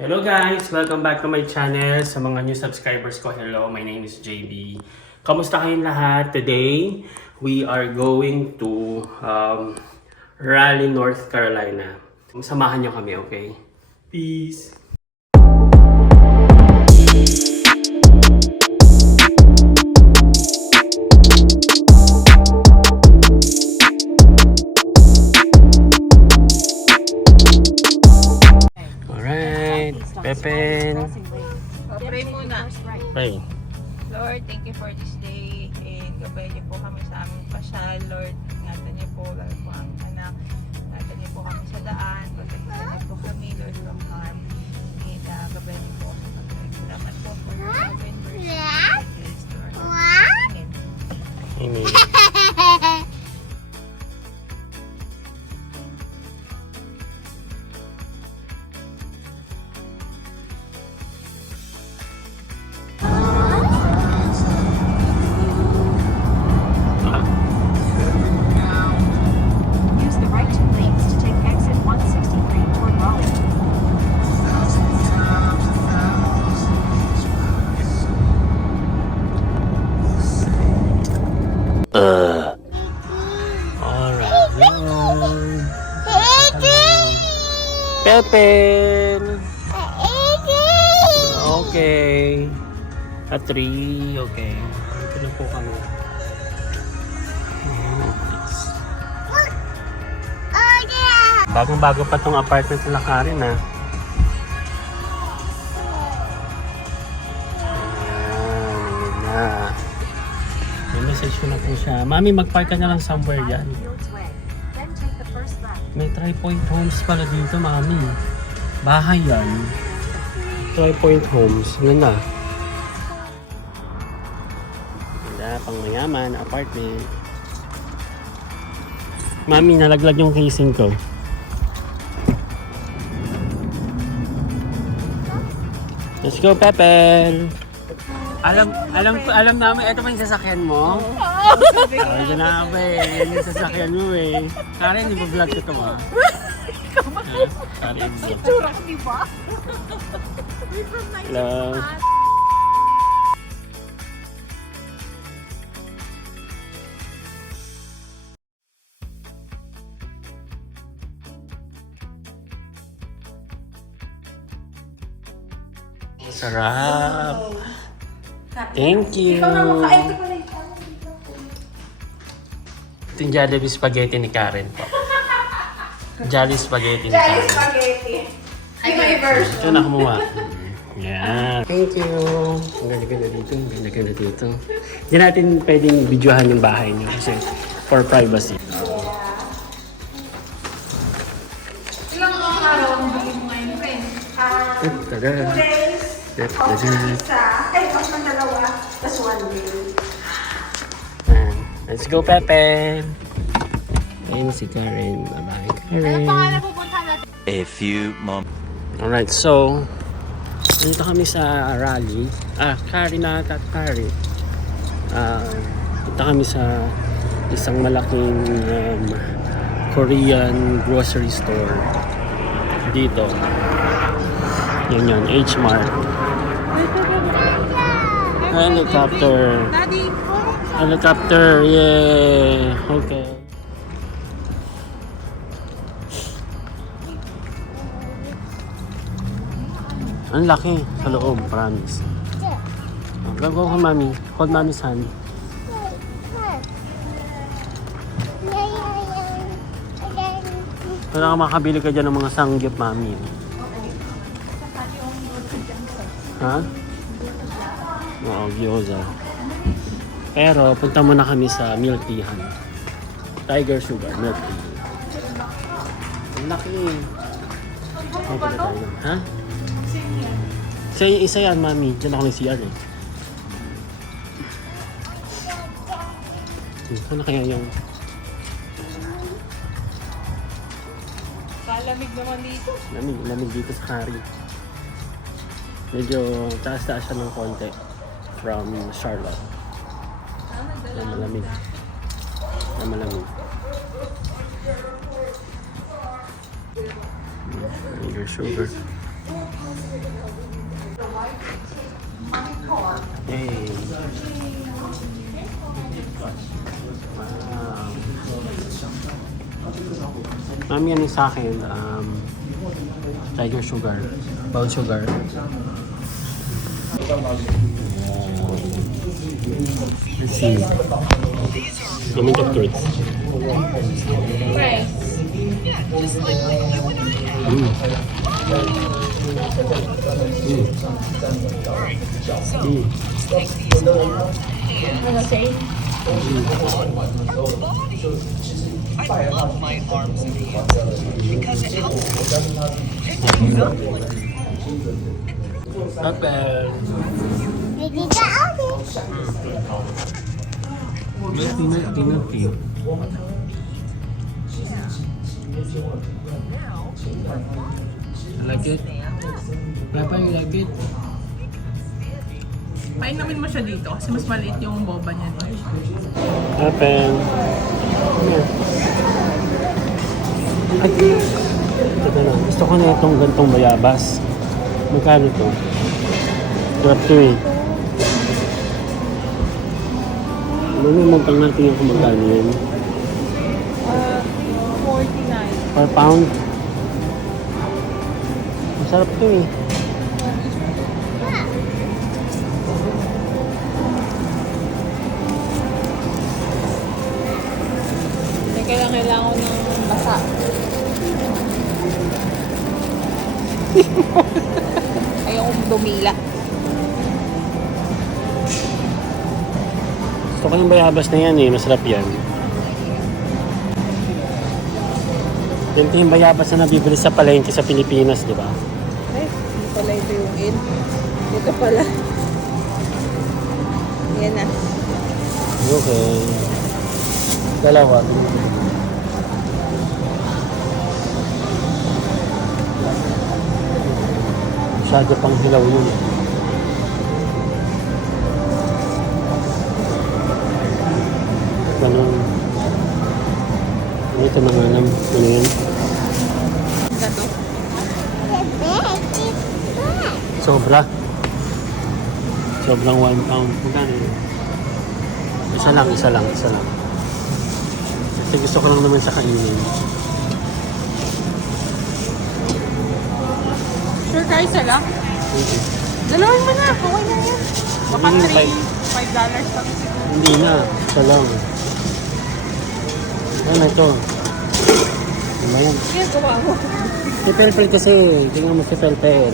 Hello guys! Welcome back to my channel. Sa mga new subscribers ko, hello, my name is JB. Kamusta kayong lahat? Today, we are going to Raleigh, North Carolina. Samahan nyo kami, okay? Peace! Pepen. Pray muna. Pray. Lord, thank you for this day. And gabayan niyo po kami sa aming pasyal. Lord, ingatan niyo po, lalo po ang anak. Ingatan niyo po kami sa daan. Pagkakitan niyo po kami, Lord, from harm. And gabayan niyo po kami sa pagkakitan. Salamat po for your love and mercy. Amen. Amen. Use the right two lanes to take exit 163 toward Raleigh. Alright. Pepen. Okay. At 3. Okay. Ito na po kami. Bagong-bago pa tong apartment nila Karen, ha? Ayan na. May message ko na po siya. Mami, mag-park ka na lang somewhere dyan. Fields Way. Then take the first left. May 3 Point Homes pala dito, Mami. Bahay yan. 3 Point Homes. Ano na? Ganda, pang mayaman, apartment. Mami, nalaglag yung casing ko. Let's go, Pepel! Alam namin, ito pa yung sasakyan mo? Oo! Ito na ba eh, yan yung sasakyan mo eh. Karen, di ba vlog ko ito ha? Karen, Tsura ka, di ba? hello. Sarap! Thank you! Ito yung Jollibee Spaghetti ni Karen po. Jollibee Spaghetti ni Karen. Ito na kumuha. Yan. Thank you. Ang ganda-ganda dito. Ang ganda-ganda dito. Hindi natin pwedeng videohan yung bahay niyo kasi for privacy. Ilang araw ang bili mo ngayon, friend? Tada. Yan. Let's go, Pepe. Ayun si Karen. Bye-bye, Karen. A few moments. Alright, so dito kami sa Raleigh. Karen na Karen. Dito kami sa isang malaking Korean grocery store. Dito. Yan yun, H-Mart. Helicopter. Daddy, Helicopter, yeah. Okay. Ang laki sa loob, promise. Go ka, mami. Hold mommy's hand. Kaya makakabili ka dyan ng mga sangyup, mami. Ha? Oo, gyoza. Pero punta muna kami sa milk teahan. Tiger Sugar milk tea. Ang laki. Ha? Isa yan, mami. Diyan ako ng CR eh. Ano kaya yung... kalamig naman dito. Lamig dito sa Kari. Medyo taas-taas siya ng konti from Charlotte. Na malamig. Tiger Sugar. Hey. Wow. Mami, yan yung sa akin. Tiger sugar. Brown sugar. Let's see. Moment of truth. Price. Ano say? Not bad. Nutty. I like it. Papa, you like it? Painamin mo siya dito kasi mas maliit yung boba niya dito. Happen. Here. Ito na. Gusto ko na itong gantong bayabas. Magkano to? Grab to eh. Lumumutang natin yung kung magkano yun. 49. Per pound. Masarap to eh. Kailangan ko ng basa. Ayokong dumila. Gusto ko yung bayabas na yan eh. Masarap yan. Ganito yung bayabas na nabibili sa palengke sa Pilipinas, di ba? Ay, hindi pala ito yung in. Ito pala. Yan na. Okay. Dalawa. Masyado pang hilaw yun. Ganun. Ito mga alam. Ano yan? Ito. Sobra. Sobrang 1 pound. Magkano yun? Isa lang. Kasi gusto ko lang naman sa kainin. Sure ka isa lang? Okay. Dalawin mo na. Okay na yan. Baka Ano yung $5 pa. Hindi na. Isa lang. Ano ito? Ano ba yan? Sige, gawa mo. Si Pelpel kasi. Tingnan mo si Pelpel.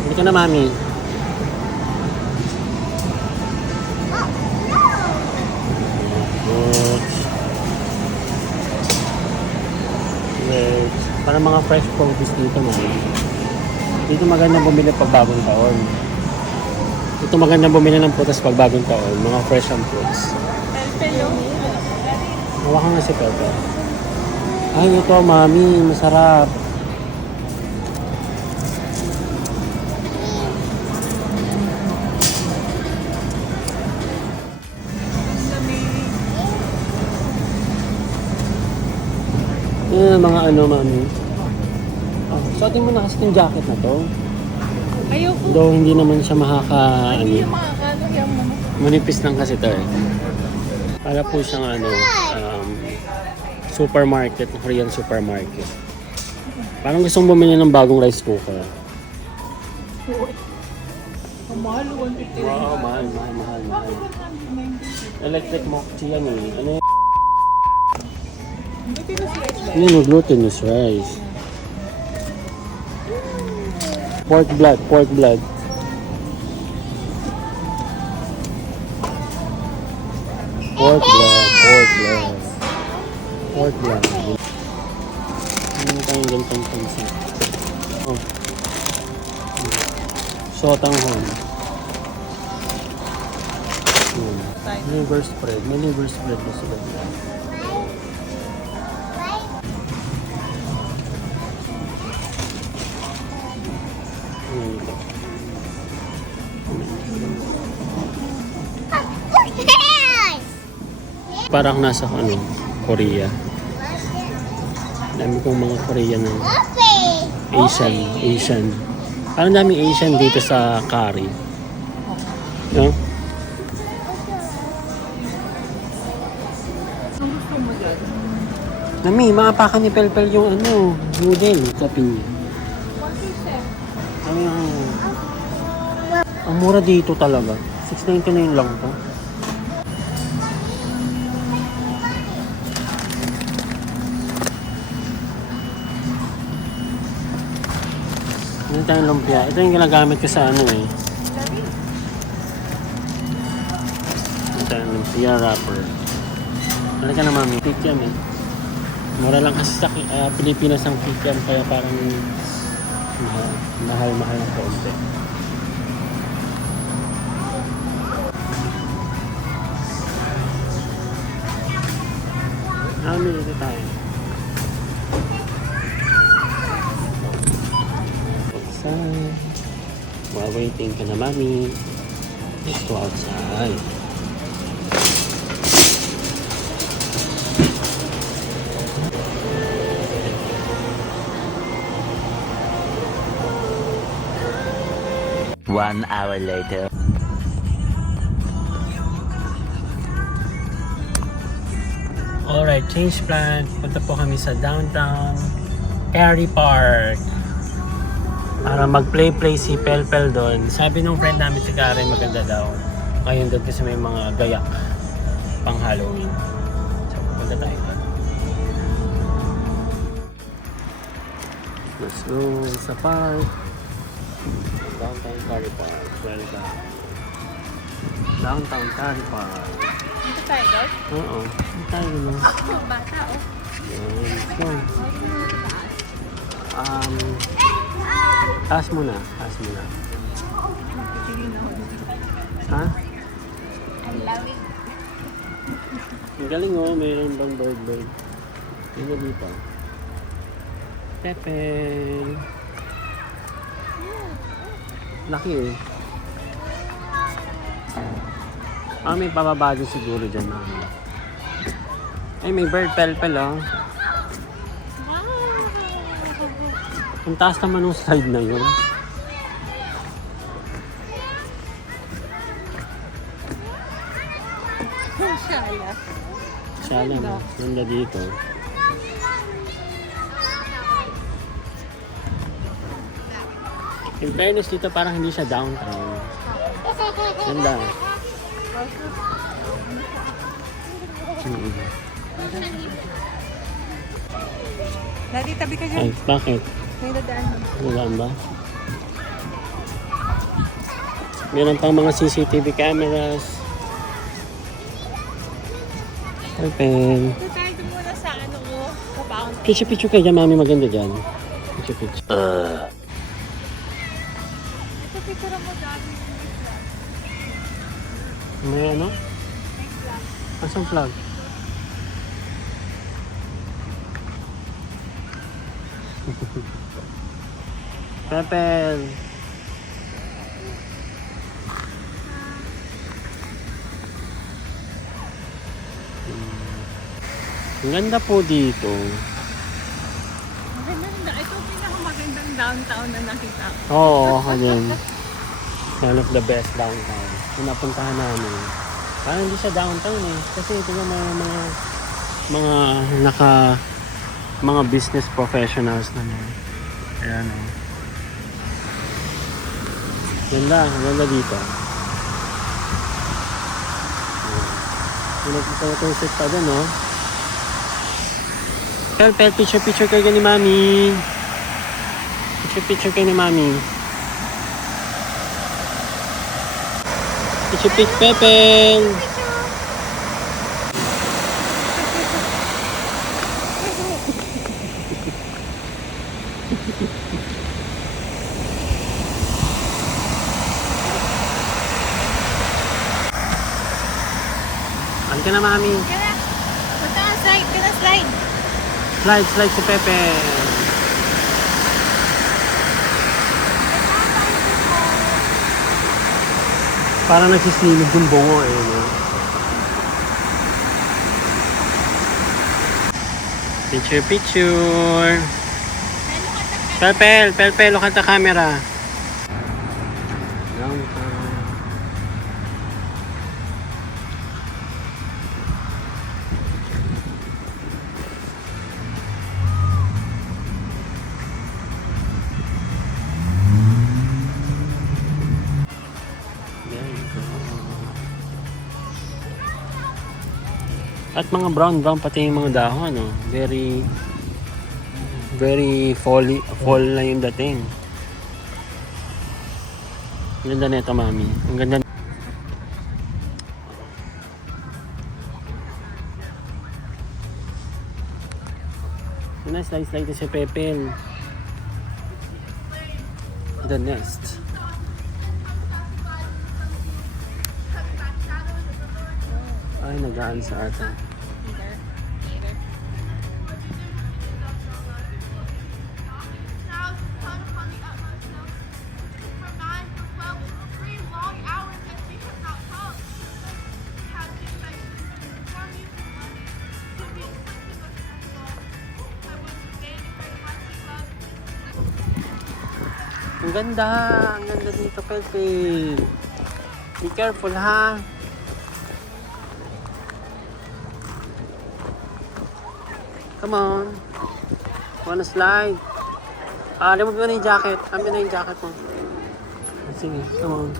Hindi ka na, Mami. Yes. Para mga fresh produce dito, Mami. Dito maganda bumili pag bagong taon. Dito maganda bumili ng putas pag bagong taon. Mga fresh ang fruits. Pelpel. Hawakan nga si Pelpel. Ay, ito, Mami. Masarap. Yan mga ano, Mami. Oh, suotin mo na kasi yung jacket na to. Ayoko. Though hindi naman siya Hindi yung mga ano yung mo. manipis lang kasi to eh. Para po siyang ano, supermarket, Korean supermarket. Parang gustong bumili ng bagong rice cooker. Ang mahal, 150 lang. Wow, mahal. Electric mochi yan eh. Ano yan? Ano yung glutinous rice? Pork blood. Pork blood. Ano tayong ganitong pansit? Oh. Sotanghon. Liver spread. May liver spread na sila. Parang nasa Korea. Dami kong mga Korean na Asian. Parang daming Asian dito sa Kari. No? Nami, maapakan ni Pelpel yung noodle. Kapin niya. Ay, ang mura dito talaga. 6.99 lang to. Ano tayong lumpia? Ito yung ginagamit ko sa Ito tayong lumpia wrapper. Halika na mami. Kikiam Mura lang kasi sa Pilipinas ang kikiam kaya parang mahal ng konti. Dito tayo. Outside. While waiting ka na mami. Let's go outside. One hour later. Alright, change plan. Punta po kami sa downtown Cary Park. Para mag-play si Pelpel doon. Sabi nung friend namin si Karen maganda daw. Ngayon doon kasi may mga gayak pang Halloween. So, punta tayo doon. Let's go sa park. Downtown Cary Park. Welcome. Downtown Cary Park. Dito tayo, guys. Oo. Dito tayo na. Bata, oh. Let's go. Taas muna. Ha? I'm loving. Ang galing oh, mayroon bang bird. Ano dito? Pepel. Laki eh. May pababa din siguro dyan. Ay, may bird pelpel oh. Ang taas naman ng slide na yun. Shala. Shala mo. Ganda dito. In fairness dito parang hindi siya downtown. Ganda. Daddy, tabi ka dyan. Ay, bakit? May dadaan mo. Nadaan ba? Meron pang mga CCTV cameras. Open. Ito tayo doon muna sa kapaon. Picture kayo dyan, mami. Maganda dyan. Picture. Ito picture mo daddy. May ano? Asang flag? Pepel. Ang ganda po dito. Maganda. Ito ang pinakamagandang downtown na nakita ko. Oo, ako din. One of the best downtown. Kung napuntahan namin. Parang hindi siya downtown eh. Kasi ito na mga business professionals na Ayan o. Ganda dito. Pinag-photoshoot pa dun o. Pelpel, picture kayo ni Mami. Picture kayo ni Mami. Picture Pepel. Ano ka na, Mami? Kaya, punta ka slide. Kaya slide. Slide si Pepe. Parang nagsisilog yung bungo eh. No? Picture. Ano ka sa Pelpel, look at the camera. Downtown. There you go. At mga brown pati yung mga dahon, no? Very fall na yung dating. Ang ganda nito, mami. Ang ganda. Slice na si Pepel. The nest. Ay, nag-aan sa ata. Ang ganda dito, Pepe. Be careful, ha? Come on. Wanna slide? Remove mo na yung jacket. Amin na yung jacket mo. Sige, come on.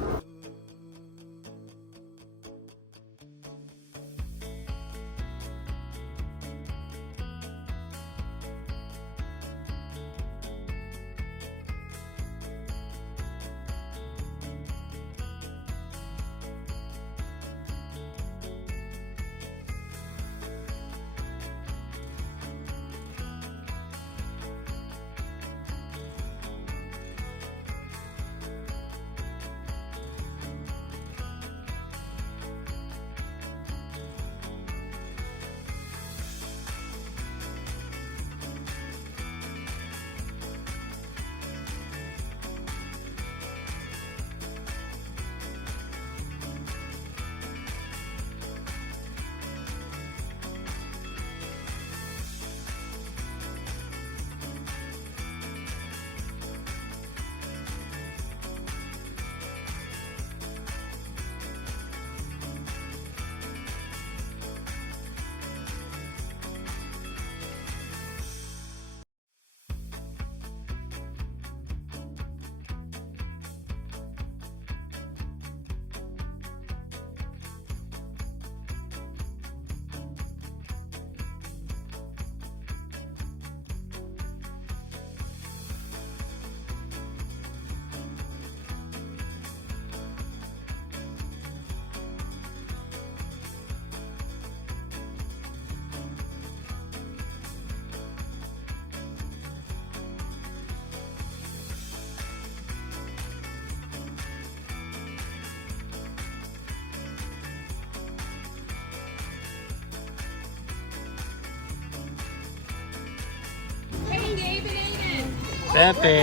Pepe.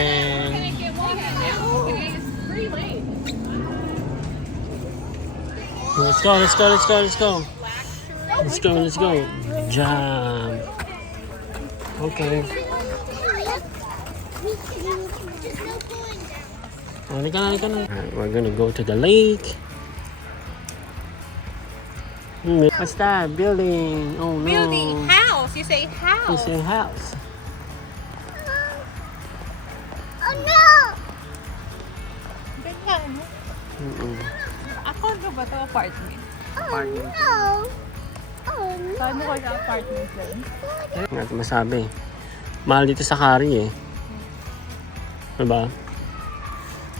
Let's go. Jump. Okay. Halika na. Alright, we're gonna go to the lake. What's that? Building. Oh no. Building house. You say house. It's a house. Oh no! Ganyan. Ako na ba ito apartment? Apartment. No! Oh no! Saan mo kayo apartment yan? Nga ito masabi. Mahal dito sa Kari eh. Diba?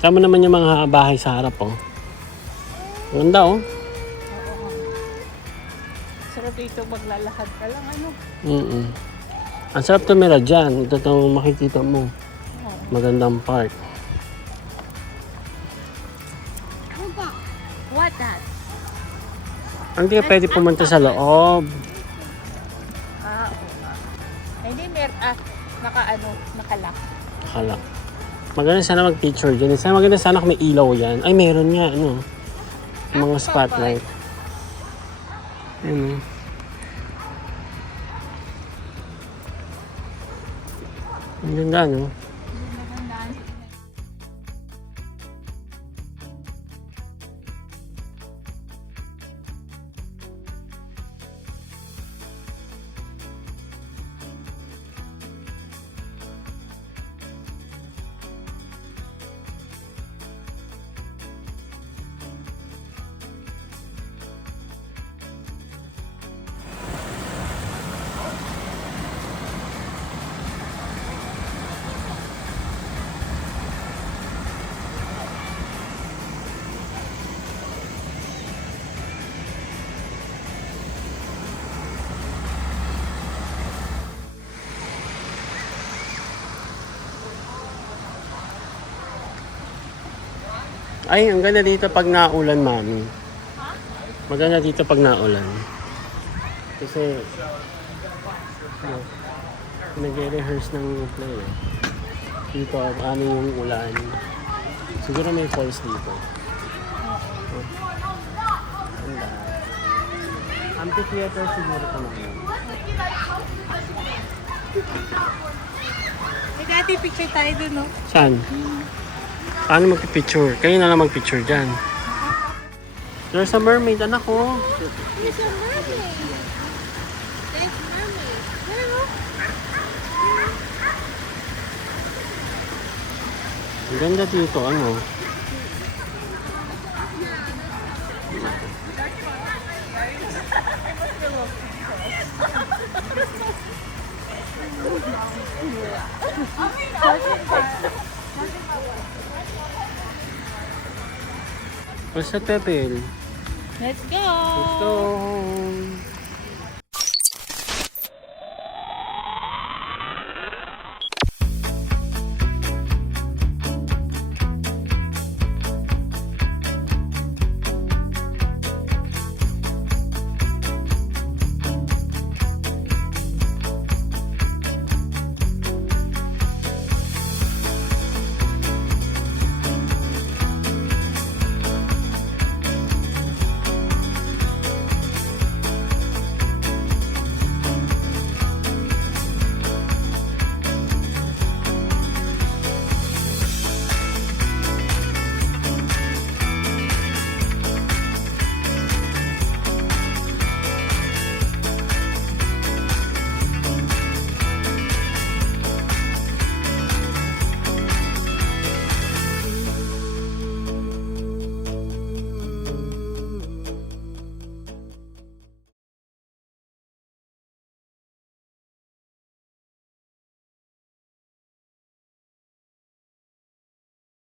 Sama naman yung mga bahay sa harap oh. Ganda oh. Sarap dito maglalakad ka lang ano. Ang sarap tumira dyan. Ito itong makikita mo. Magandang park. What that? Hindi ka pwede pumunta sa loob. Hindi nakalak. Akala. Maganda sana mag-picture dyan. Maganda sana kung may ilaw yan. Ay, meron nga. Ano? Mga spotlight. Ano? Ang ganda, no? Ay, ang ganda dito pag naulan, mami. Maganda dito pag naulan. Kasi, ano, nag-rehearse ng play. Dito, ano yung ulan. Siguro may falls dito. Oh. Ganda. Amphitheater siguro ito naman. May dati picture tayo dun, no? Saan? Paano magpipicture? Kayo na lang magpicture dyan. There's a mermaid, anak ko. There's a mermaid. There's mermaid. Hello? Ang ganda dito, ano? What's that, Pepel? Let's go! Let's go home.